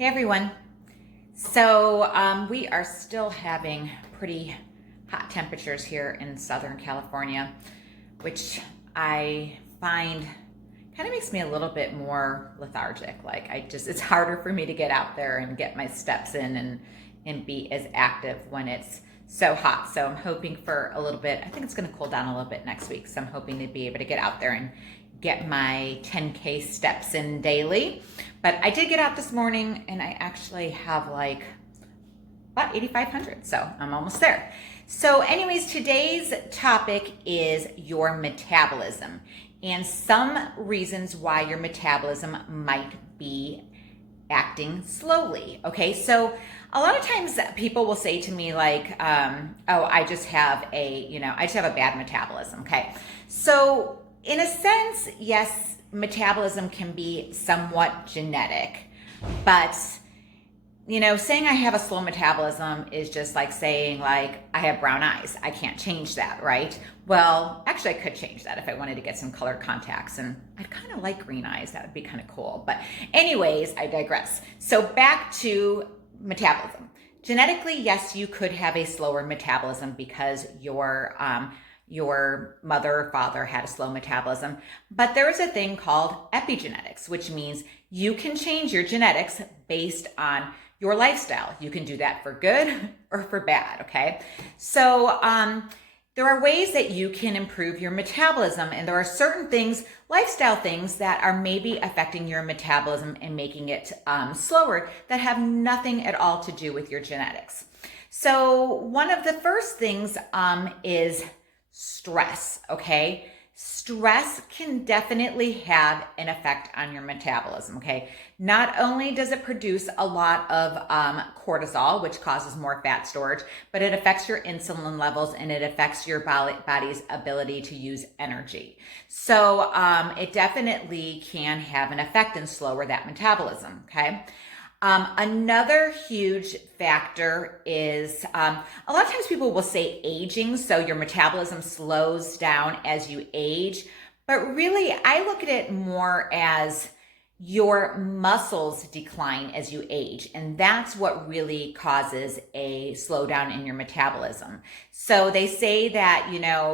Hey everyone. So we are still having pretty hot temperatures here in Southern California, which I find kind of makes me a little bit more lethargic. It's harder for me to get out there and get my steps in and be as active when it's so hot. So I'm hoping for a little bit. I think it's going to cool down a little bit next week. So I'm hoping to be able to get out there and get my 10K steps in daily. But I did get out this morning and I actually have like about 8,500. So I'm almost there. So anyways, today's topic is your metabolism and some reasons why your metabolism might be acting slowly. Okay, so a lot of times people will say to me like, oh, I just have I just have a bad metabolism. Okay, so in a sense, yes, metabolism can be somewhat genetic, but saying I have a slow metabolism is just like saying like I have brown eyes. I can't change that, right? Well, actually I could change that if I wanted to get some colored contacts, and I'd kind of like green eyes. That would be kind of cool. But anyways, I digress. So back to metabolism. Genetically, yes, you could have a slower metabolism because your mother or father had a slow metabolism. But there is a thing called epigenetics, which means you can change your genetics based on your lifestyle. You can do that for good or for bad, okay? So there are ways that you can improve your metabolism, and there are certain things, lifestyle things, that are maybe affecting your metabolism and making it slower that have nothing at all to do with your genetics. So one of the first things is stress, okay? Stress can definitely have an effect on your metabolism, okay? Not only does it produce a lot of cortisol, which causes more fat storage, but it affects your insulin levels and it affects your body's ability to use energy. So it definitely can have an effect and slower that metabolism, okay? Another huge factor is a lot of times people will say aging, so your metabolism slows down as you age, but really I look at it more as your muscles decline as you age, and that's what really causes a slowdown in your metabolism. So they say that,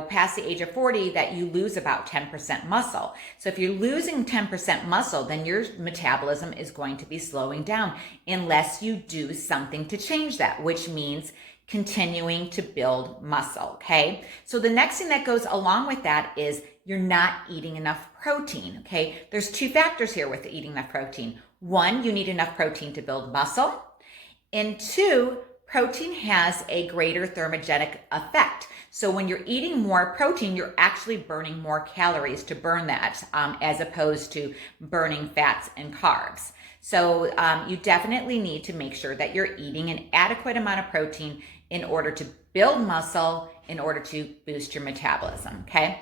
past the age of 40 that you lose about 10% muscle. So if you're losing 10% muscle, then your metabolism is going to be slowing down unless you do something to change that, which means continuing to build muscle, okay? So the next thing that goes along with that is you're not eating enough protein, okay? There's two factors here with eating enough protein. One, you need enough protein to build muscle. And two, protein has a greater thermogenic effect. So when you're eating more protein, you're actually burning more calories to burn that as opposed to burning fats and carbs. So you definitely need to make sure that you're eating an adequate amount of protein in order to build muscle, in order to boost your metabolism, okay?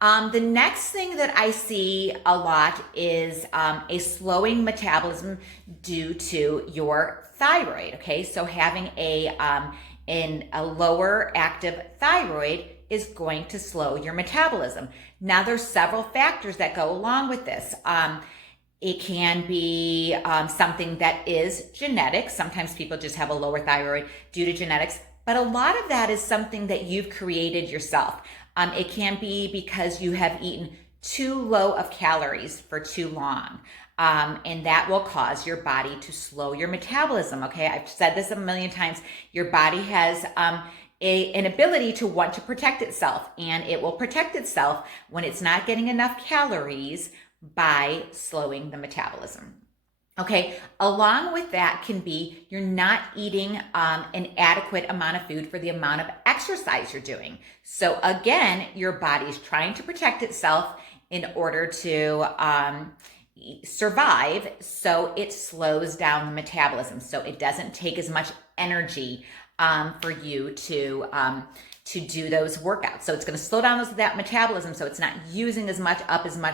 The next thing that I see a lot is a slowing metabolism due to your thyroid, okay? So having a lower active thyroid is going to slow your metabolism. Now, there's several factors that go along with this. It can be something that is genetic. Sometimes people just have a lower thyroid due to genetics, but a lot of that is something that you've created yourself. It can be because you have eaten too low of calories for too long, and that will cause your body to slow your metabolism, okay? I've said this a million times. Your body has an ability to want to protect itself, and it will protect itself when it's not getting enough calories by slowing the metabolism. Okay, along with that can be you're not eating an adequate amount of food for the amount of exercise you're doing. So again, your body's trying to protect itself in order to survive, so it slows down the metabolism. So it doesn't take as much energy for you to do those workouts. So it's going to slow down that metabolism, so it's not using as much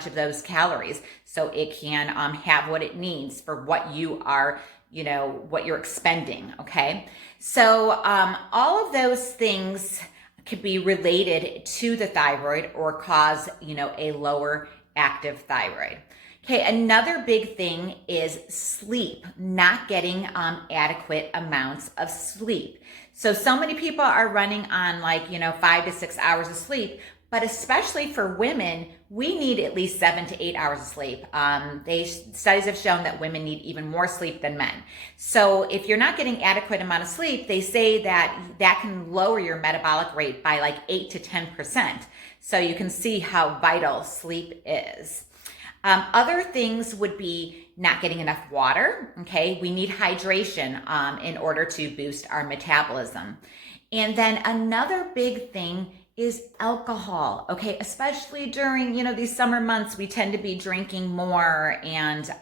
of those calories, so it can have what it needs for what you are, what you're expending, okay? So all of those things could be related to the thyroid or cause, a lower active thyroid. Okay, another big thing is sleep, not getting adequate amounts of sleep. So many people are running on 5 to 6 hours of sleep, but especially for women, we need at least 7 to 8 hours of sleep. Studies have shown that women need even more sleep than men. So if you're not getting adequate amount of sleep, they say that can lower your metabolic rate by like 8 to 10%. So you can see how vital sleep is. Other things would be not getting enough water. Okay, we need hydration in order to boost our metabolism. And then another big thing is alcohol. Okay, especially during these summer months, we tend to be drinking more and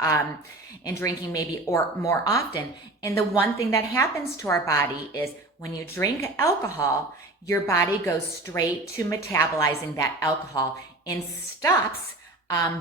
drinking maybe or more often. And the one thing that happens to our body is when you drink alcohol, your body goes straight to metabolizing that alcohol and stops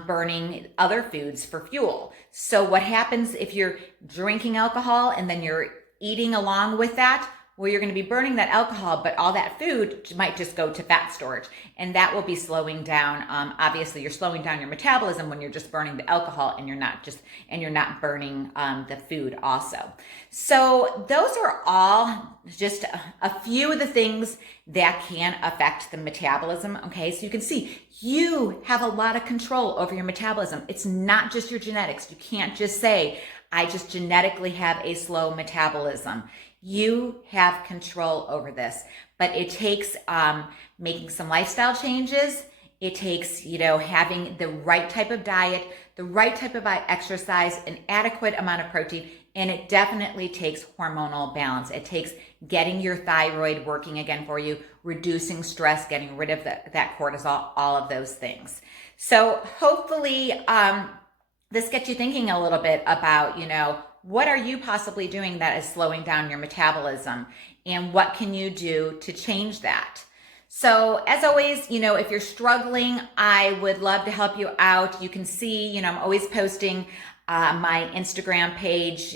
burning other foods for fuel. So what happens if you're drinking alcohol and then you're eating along with that? Well, you're going to be burning that alcohol, but all that food might just go to fat storage, and that will be slowing down. Obviously, you're slowing down your metabolism when you're just burning the alcohol, and you're not burning the food also. So those are all just a few of the things that can affect the metabolism. Okay, so you can see you have a lot of control over your metabolism. It's not just your genetics. You can't just say, I just genetically have a slow metabolism. You have control over this, but it takes making some lifestyle changes. It takes, having the right type of diet, the right type of exercise, an adequate amount of protein, and it definitely takes hormonal balance. It takes getting your thyroid working again for you, reducing stress, getting rid of that cortisol, all of those things. So hopefully this gets you thinking a little bit about, what are you possibly doing that is slowing down your metabolism, and what can you do to change that? So as always, if you're struggling, I would love to help you out. You can see, I'm always posting my Instagram page,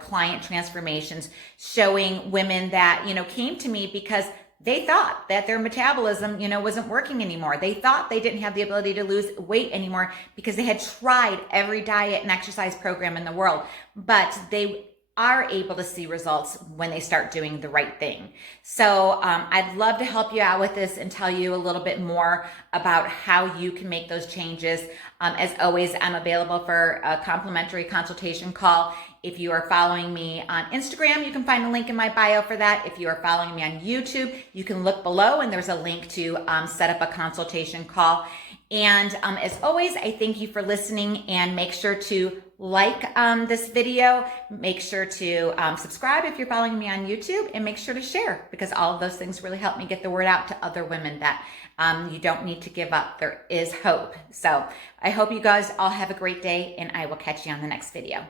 client transformations showing women that, came to me because they thought that their metabolism, wasn't working anymore. They thought they didn't have the ability to lose weight anymore because they had tried every diet and exercise program in the world, but they are able to see results when they start doing the right thing. So I'd love to help you out with this and tell you a little bit more about how you can make those changes. As always, I'm available for a complimentary consultation call. If you are following me on Instagram, you can find a link in my bio for that. If you are following me on YouTube, you can look below and there's a link to set up a consultation call. And as always, I thank you for listening, and make sure to like this video. Make sure to subscribe if you're following me on YouTube, and make sure to share, because all of those things really help me get the word out to other women that you don't need to give up. There is hope. So I hope you guys all have a great day, and I will catch you on the next video.